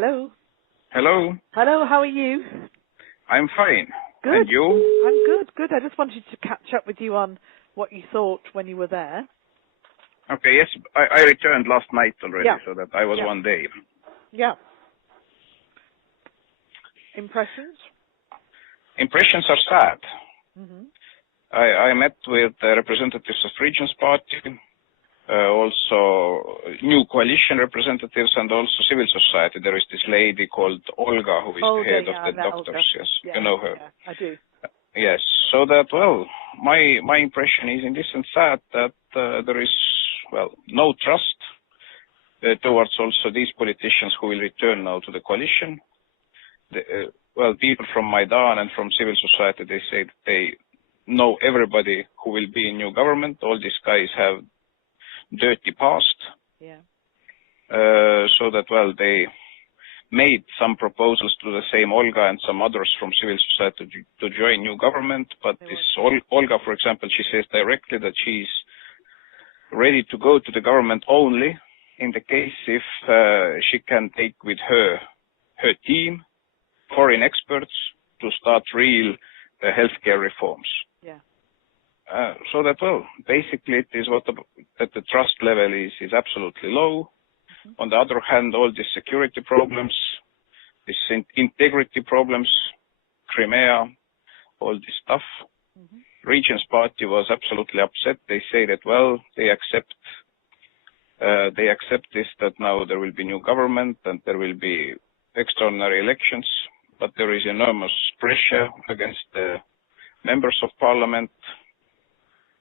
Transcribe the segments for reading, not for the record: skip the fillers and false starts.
Hello. Hello. Hello, how are you? I'm fine. Good. And you? I'm good, good. I just wanted to catch up with you on what you thought when you were there. Okay, yes, I returned last night already, Yeah. so that I was 1 day. Yeah. Impressions? Impressions are sad. Mm-hmm. I met with representatives of Regions Party, also new coalition representatives, and also civil society. There is this lady called Olga, who is the head of the doctors. Olga. Yes, Yeah, you know her. Yeah, I do. Yes, so that, well, my impression is in this sense sad that there is, well, no trust towards also these politicians who will return now to the coalition. Well, people from Maidan and from civil society, they say that they know everybody who will be in new government. All these guys have dirty past. Yeah. So that, well, they made some proposals to the same Olga and some others from civil society to join new government. But this Olga, for example, she says directly that she's ready to go to the government only in the case if she can take with her team foreign experts to start real healthcare reforms. Yeah. So that, well, basically it is that the trust level is absolutely low. Mm-hmm. On the other hand, all these security problems, this integrity problems, Crimea, all this stuff. Mm-hmm. Regions Party was absolutely upset. They say that, well, they accept this, that now there will be new government and there will be extraordinary elections, but there is enormous pressure against the members of parliament,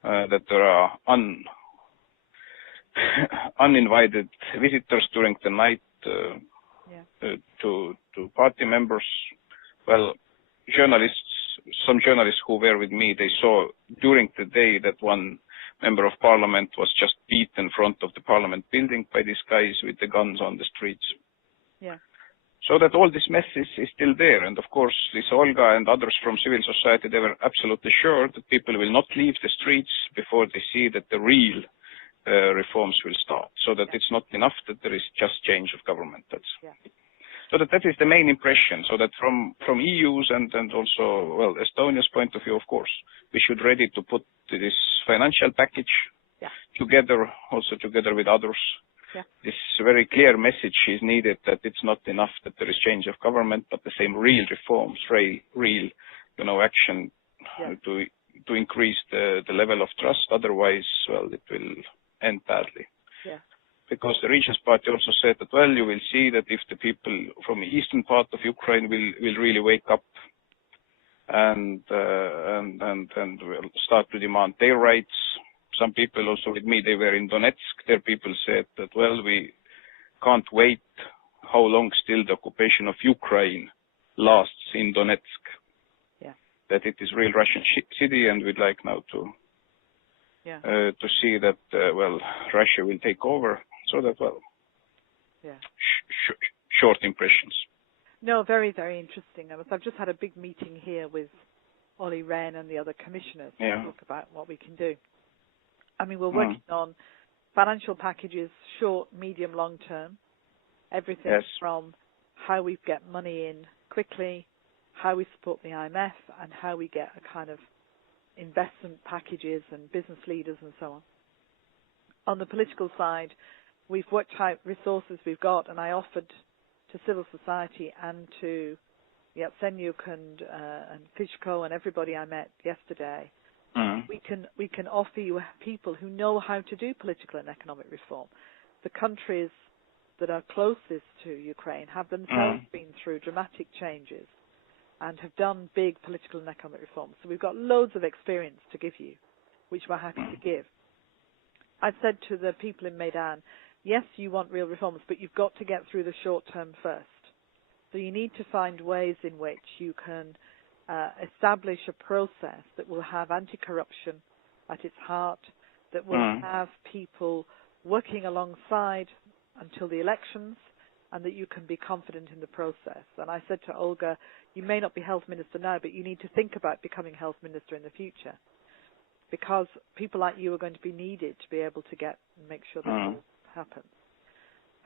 that there are uninvited visitors during the night to party members. Well, some journalists who were with me, they saw during the day that one member of parliament was just beat in front of the parliament building by these guys with the guns on the streets. Yeah. So that all this mess is still there. And of course, this Olga and others from civil society, they were absolutely sure that people will not leave the streets before they see that the real reforms will start. So that it's not enough that there is just change of government. So that is the main impression. So that from EU's and also, well, Estonia's point of view, of course, we should ready to put this financial package together with others. Yeah. This very clear message is needed that it's not enough that there is change of government, but the same real reforms, real action to increase the level of trust. Otherwise, well, it will end badly. Yeah. Because the Regions Party also said that, well, you will see that if the people from the eastern part of Ukraine will really wake up and will start to demand their rights. Some people also with me, they were in Donetsk. Their people said that, well, we can't wait how long still the occupation of Ukraine lasts in Donetsk. Yeah. That it is real Russian city, and we'd like now to see that, well, Russia will take over. So that, well, short impressions. No, very, very interesting. I've just had a big meeting here with Olli Rehn and the other commissioners to talk about what we can do. I mean, we're working on financial packages, short, medium, long term, everything from how we get money in quickly, how we support the IMF, and how we get a kind of investment packages and business leaders and so on. On the political side, we've worked out resources we've got, and I offered to civil society and to Yatsenyuk and Fishko and everybody I met yesterday. We can offer you people who know how to do political and economic reform. The countries that are closest to Ukraine have themselves been through dramatic changes and have done big political and economic reforms. So we've got loads of experience to give you, which we're happy to give. I said to the people in Maidan, yes, you want real reforms, but you've got to get through the short term first. So you need to find ways in which you can establish a process that will have anti-corruption at its heart, that will have people working alongside until the elections, and that you can be confident in the process. And I said to Olga, you may not be health minister now, but you need to think about becoming health minister in the future, because people like you are going to be needed to be able to make sure that happens.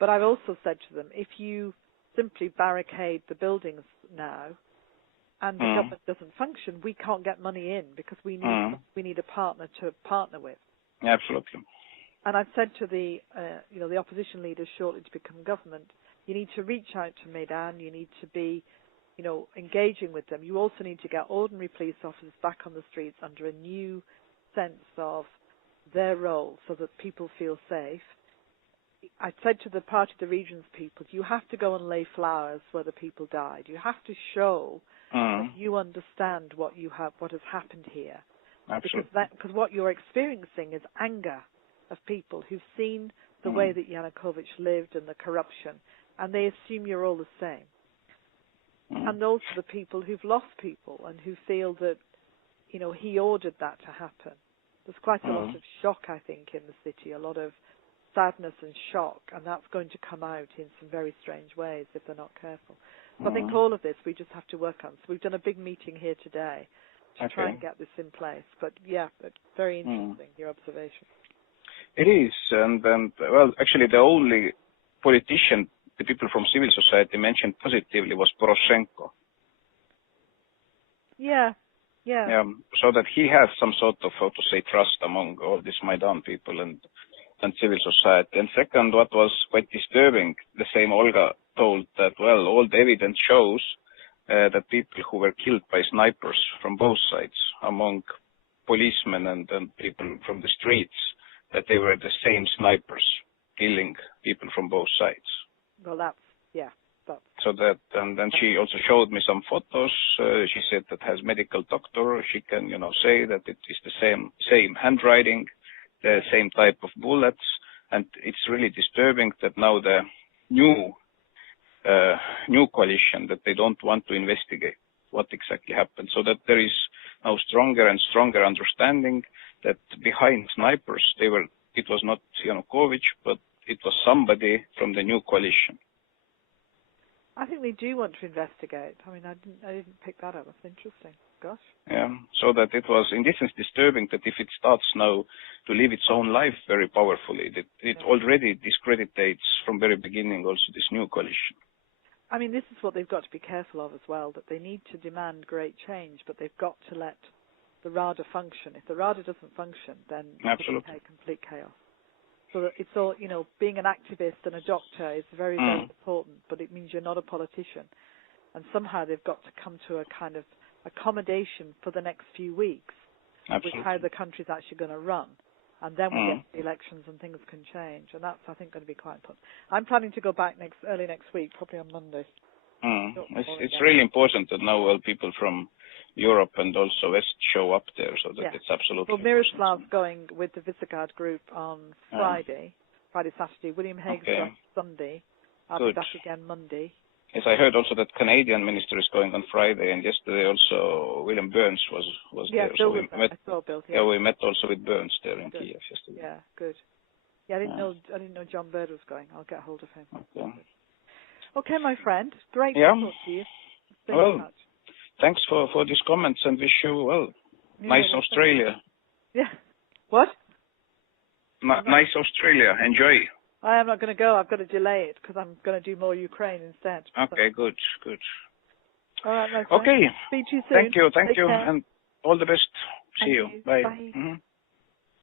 But I've also said to them, if you simply barricade the buildings now, and the government doesn't function, we can't get money in because we need a partner to partner with. Absolutely. And I've said to the the opposition leaders shortly to become government, you need to reach out to Maidan. You need to be, engaging with them. You also need to get ordinary police officers back on the streets under a new sense of their role, so that people feel safe. I said to the Party of the Regions people, you have to go and lay flowers where the people died. You have to show that you understand what has happened here. Absolutely. Because what you're experiencing is anger of people who've seen the way that Yanukovych lived and the corruption, and they assume you're all the same. And also the people who've lost people and who feel that, he ordered that to happen. There's quite a lot of shock, I think, in the city, a lot of sadness and shock, and that's going to come out in some very strange ways if they're not careful. So I think all of this we just have to work on. So we've done a big meeting here today to try and get this in place. But yeah, but very interesting, your observation. It is, and well, actually the only politician the people from civil society mentioned positively was Poroshenko. Yeah. So that he has some sort of, how to say, trust among all these Maidan people and civil society. And second, what was quite disturbing, the same Olga told that, well, all the evidence shows that people who were killed by snipers from both sides, among policemen and people from the streets, that they were the same snipers killing people from both sides. Well, that's. So that, and then she also showed me some photos. She said that has medical doctor. She can, say that it is the same handwriting, the same type of bullets, and it's really disturbing that now the new coalition, that they don't want to investigate what exactly happened, so that there is now stronger and stronger understanding that behind snipers it was not Yanukovych, but it was somebody from the new coalition. I think they do want to investigate. I mean, I didn't pick that up. That's interesting. Gosh. Yeah, so that it was, in this sense, disturbing that if it starts now to live its own life very powerfully, that it already discreditates from very beginning also this new coalition. I mean, this is what they've got to be careful of as well, that they need to demand great change, but they've got to let the RADA function. If the RADA doesn't function, then it's complete chaos. So that it's all, being an activist and a doctor is very, very important, but it means you're not a politician. And somehow they've got to come to a kind of accommodation for the next few weeks with how the country's actually going to run. And then we get the elections and things can change. And that's, I think, going to be quite important. I'm planning to go back early next week, probably on Monday. It's really important that now people from Europe and also West show up there, so that it's absolutely. Well, Miroslav's going with the Visegrad group on Friday, Saturday. William Hague's going Sunday. I'll be back again Monday. Yes, I heard also that Canadian minister is going on Friday, and yesterday also William Burns was there. So we met. I saw Bill. Yeah, we met also with Burns there in Kiev yesterday. Yeah, good. Yeah, I didn't know John Bird was going. I'll get hold of him. Okay, my friend. Great to talk to you. Stay in touch. Thanks for these comments, and wish you, nice Australia. Yeah. What? Nice Australia. Enjoy. I am not going to go. I've got to delay it because I'm going to do more Ukraine instead. Okay, good. All right, my friend. Okay. Speak to you soon. Thank you, and all the best. See you. Bye. Bye.